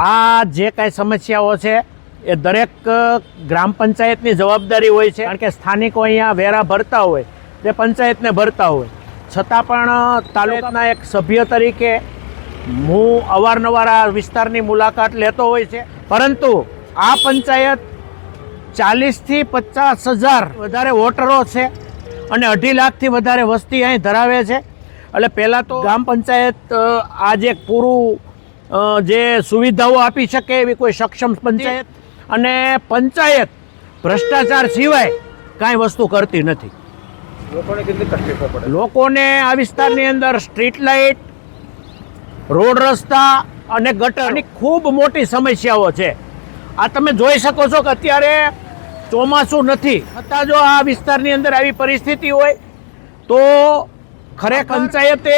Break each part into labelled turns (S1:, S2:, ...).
S1: આ જે કાંઈ સમસ્યાઓ છે, એ દરેક ગ્રામ પંચાયતની જવાબદારી હોય છે. કારણ કે સ્થાનિકો અહીંયા વેરા ભરતા હોય, તે પંચાયતને ભરતા હોય. છતાં પણ તાલુકાના એક સભ્ય તરીકે હું અવારનવાર આ વિસ્તારની મુલાકાત લેતો હોય છે. પરંતુ આ પંચાયત ચાલીસથી પચાસ હજાર વધારે વોટરો છે અને અઢી લાખથી વધારે વસ્તી અહીં ધરાવે છે. એટલે પહેલાં તો ગ્રામ પંચાયત આજે પૂરું જે સુવિધાઓ આપી શકે એવી કોઈ સક્ષમ પંચાયત અને પંચાયત ભ્રષ્ટાચાર સિવાય કાંઈ વસ્તુ કરતી નથી.
S2: લોકોને
S1: આ વિસ્તારની અંદર સ્ટ્રીટ લાઇટ રોડ રસ્તા અને ગટરની ખૂબ મોટી સમસ્યાઓ છે. આ તમે જોઈ શકો છો કે અત્યારે ચોમાસું નથી. છતાં જો આ વિસ્તારની અંદર આવી પરિસ્થિતિ હોય, તો ખરેખર પંચાયતે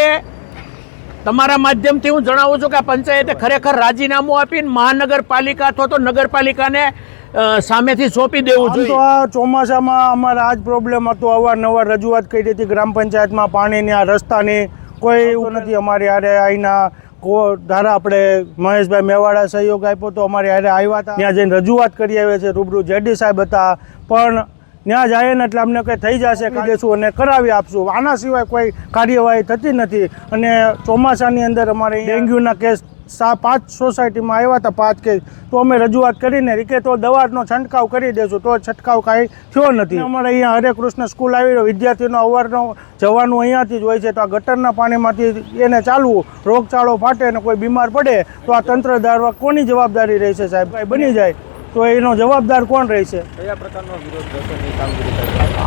S1: તમારા માધ્યમથી હું જણાવું છું કે આ પંચાયતે ખરેખર રાજીનામું આપીને મહાનગરપાલિકા અથવા તો નગરપાલિકાને સામેથી સોંપી દેવું
S3: છું તો આ ચોમાસામાં અમારે આ જ પ્રોબ્લેમ હતો. અવારનવાર રજૂઆત કરી હતી ગ્રામ પંચાયતમાં પાણીની આ રસ્તાની. કોઈ એવું નથી અમારે આરે અહીંના કો ધારા આપણે મહેશભાઈ મેવાડા સહયોગ આપ્યો તો અમારી આરે આવ્યા હતા. ત્યાં જઈને રજૂઆત કરી આવ્યા છે. રૂબરૂ જેડી સાહેબ હતા. પણ ત્યાં જાય ને એટલે અમને કંઈ થઈ જશે કહી દેશું અને કરાવી આપશું. આના સિવાય કોઈ કાર્યવાહી થતી નથી. અને ચોમાસાની અંદર અમારે ડેન્ગ્યુના કેસ સા પાંચ સોસાયટીમાં આવ્યા હતા પાંચ કેસ તો અમે રજૂઆત કરીને કે તો દવાનો છંટકાવ કરી દેશું તો છંટકાવ કાંઈ થયો નથી. અમારે અહીંયા હરે કૃષ્ણ સ્કૂલ આવી રહ્યો વિદ્યાર્થીઓનો અવારનો જવાનું અહીંયાથી જ હોય છે તો આ ગટરના પાણીમાંથી એને ચાલવું રોગચાળો ફાટે અને કોઈ બીમાર પડે તો આ તંત્ર દ્વારા કોની જવાબદારી રહેશે સાહેબ? કાંઈ બની જાય તો એનો જવાબદાર કોણ રહેશે?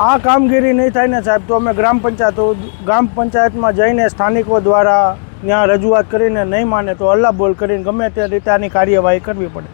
S3: આ કામગીરી નહીં થાય ને સાહેબ તો અમે ગ્રામ પંચાયત ગ્રામ પંચાયતમાં જઈને સ્થાનિકો દ્વારા ત્યાં રજૂઆત કરીને નહીં માને તો અલ્લાહ બોલ કરીને ગમે તે રીતે આની કાર્યવાહી કરવી પડે.